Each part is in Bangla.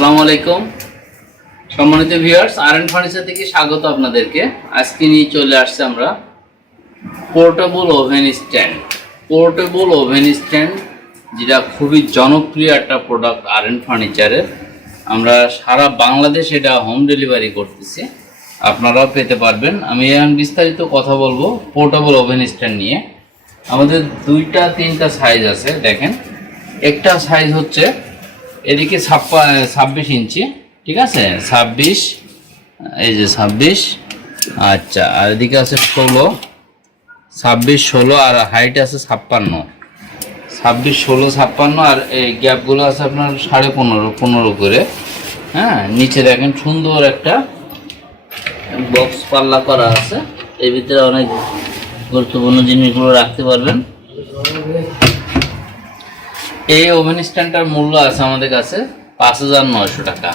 আসসালামু আলাইকুম। সম্মানিত ভিউয়ার্স আর এন ফার্নিচার থেকে স্বাগত আপনাদেরকে। আজকে নিয়ে চলে আসছে আমরা portable oven stand. Portable oven stand, যেটা খুবই জনপ্রিয় একটা প্রোডাক্ট আর এন ফার্নিচারের আমরা সারা বাংলাদেশ এটা হোম ডেলিভারি করতেছি। আপনারাও পেতে পারবেন। আমি এখন বিস্তারিত কথা বলব পোর্টেবল ওভেন স্ট্যান্ড নিয়ে। আমাদের দুইটা, তিনটা সাইজ আছে, দেখেন। একটা সাইজ হচ্ছে এদিকে ছাপ্পা, ছাব্বিশ ইঞ্চি, ঠিক আছে? ছাব্বিশ, এই যে ছাব্বিশ আচ্ছা আর এদিকে আছে ষোলো, ছাব্বিশ, ষোলো, আর হাইট আছে ছাপ্পান্ন। ছাব্বিশ, ষোলো, ছাপ্পান্ন, আর এই গ্যাপগুলো আছে আপনার সাড়ে পনেরো পনেরো করে হ্যাঁ? নিচে দেখেন সুন্দর একটা বক্স পাল্লা করা আছে। এর ভিতরে অনেক গুরুত্বপূর্ণ জিনিসগুলো রাখতে পারবেন। এই ওভেন স্ট্যান্ডটার মূল্য আছে আমাদের কাছে পাঁচ হাজার নয়শো টাকা।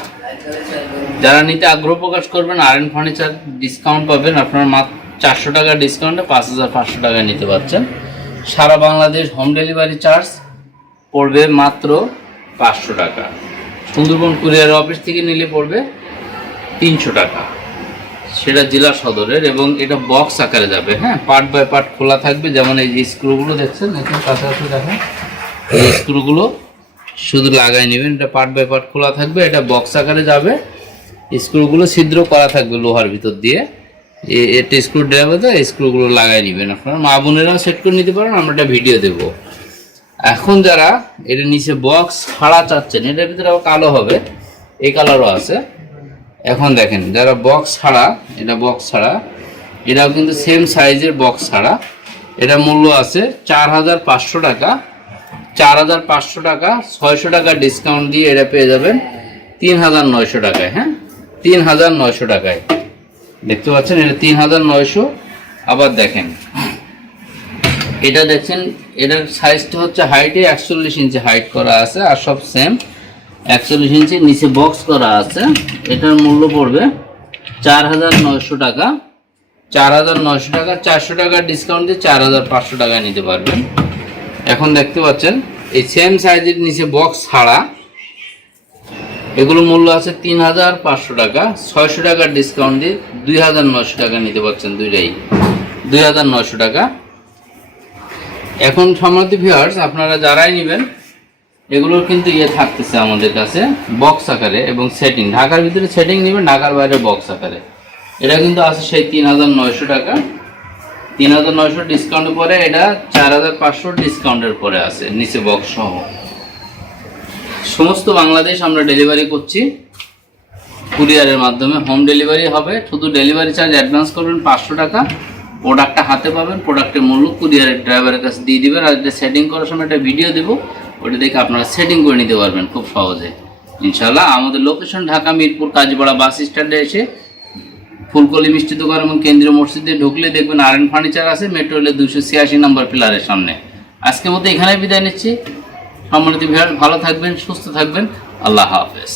যারা নিতে আগ্রহ প্রকাশ করবেন আর এন ফার্নিচার ডিসকাউন্ট পাবেন, আপনার মাত্র চারশো টাকা ডিসকাউন্টে পাঁচ হাজার পাঁচশো টাকায় নিতে পারছেন। সারা বাংলাদেশ হোম ডেলিভারি চার্জ পড়বে মাত্র পাঁচশো টাকা। সুন্দরবন কুরিয়ার অফিস থেকে নিলে পড়বে তিনশো টাকা। সেটা জেলা সদরের এবং এটা বক্স আকারে যাবে হ্যাঁ? পার্ট বাই পার্ট খোলা থাকবে, যেমন এই যে স্ক্রুগুলো দেখছেন, এখানে কাছাকাছি দেখেন। স্ক্রুগুলো শুধু লাগাই নেবেন, এটা পার্ট বাই পার্ট খোলা থাকবে, এটা বক্স আকারে যাবে। স্ক্রুগুলো ছিদ্র করা থাকবে লোহার ভিতর দিয়ে। এটা স্ক্রু ড্রাইভার দিয়ে স্ক্রুগুলো লাগাই নেবেন আপনারা। মা বোনেরাও সেট করে নিতে পারেন, আমরা একটা ভিডিও দেব। এখন যারা এটা নিচে বক্স ছাড়া চাচ্ছেন, এটার ভিতরে আবার কালো হবে, এই কালারও আছে। এখন দেখেন, যারা বক্স ছাড়া, এটা বক্স ছাড়া, এটাও কিন্তু সেম সাইজের বক্স ছাড়া। এটা মূল্য আছে চার হাজার পাঁচশো টাকা। চার হাজার পাঁচশো টাকা, ছয়শো টাকা ডিসকাউন্ট দিয়ে এটা পেয়ে যাবেন তিন হাজার নয়শো টাকায় হ্যাঁ? তিন হাজার নয়শো টাকায়। দেখতে পাচ্ছেন, এটা তিন হাজার নয়শো। আবার দেখেন। এটা দেখছেন, এটার সাইজটা হচ্ছে হাইটে একচল্লিশ ইঞ্চি হাইট করা আছে, আর সব সেম একচল্লিশ ইঞ্চি নিচে বক্স করা আছে। এটার মূল্য পড়বে চার হাজার নয়শো টাকা। চার হাজার নয়শো টাকা, চারশো টাকার ডিসকাউন্ট দিয়ে চার হাজার পাঁচশো টাকায় নিতে পারবেন। এখন দেখতে পাচ্ছেন, এই সেম সাইজের নিচে বক্স ছাড়া এগুলো মূল্য আছে তিন হাজার পাঁচশো টাকা, ছয়শো টাকার ডিসকাউন্ট দিয়ে দুই হাজার নয়শো টাকা নিতে পারছেন দুইটাই। দুই হাজার নয়শো টাকা। এখন সম্মানিত ভিউয়ার্স আপনারা যারাই নেবেন, এগুলোর কিন্তু ইয়ে থাকতেছে আমাদের কাছে বক্স আকারে এবং সেটিং ঢাকার ভিতরে সেটিং নেবেন, ঢাকার বাইরে বক্স আকারে। এটা কিন্তু আছে সেই তিন হাজার নয়শো টাকা। তিন হাজার নয়শো ডিসকাউন্টের পরে এটা চার হাজার পাঁচশো ডিসকাউন্টের পরে আছে, নিচে বক্স সহ। সমস্ত বাংলাদেশ আমরা ডেলিভারি করছি। কুরিয়ারের মাধ্যমে হোম ডেলিভারি হবে, শুধু ডেলিভারি চার্জ অ্যাডভান্স করবেন পাঁচশো টাকা। প্রোডাক্টটা হাতে পাবেন প্রোডাক্টের মূল্য কুরিয়ারের ড্রাইভারের কাছে দিয়ে দিবেন, আর এটা সেটিং করার সময় একটা ভিডিও দেবো, ওটা দেখে আপনারা সেটিং করে নিতে পারবেন খুব সহজে। ইনশাল্লাহ আমাদের লোকেশন ঢাকা মিরপুর কাজীপাড়া বাস স্ট্যান্ডে এসে ফুলকলি মিষ্টি দোকান এবং কেন্দ্রীয় মসজিদে ঢুকলে দেখবেন আর এন ফার্নিচার আছে মেট্রো রেলের দুশো ছিয়াশি নম্বর পিলারের সামনে। আজকের মতো এখানে বিদায় নিচ্ছি। সম্মানিত ভালো থাকবেন, সুস্থ থাকবেন। আল্লাহ হাফেজ।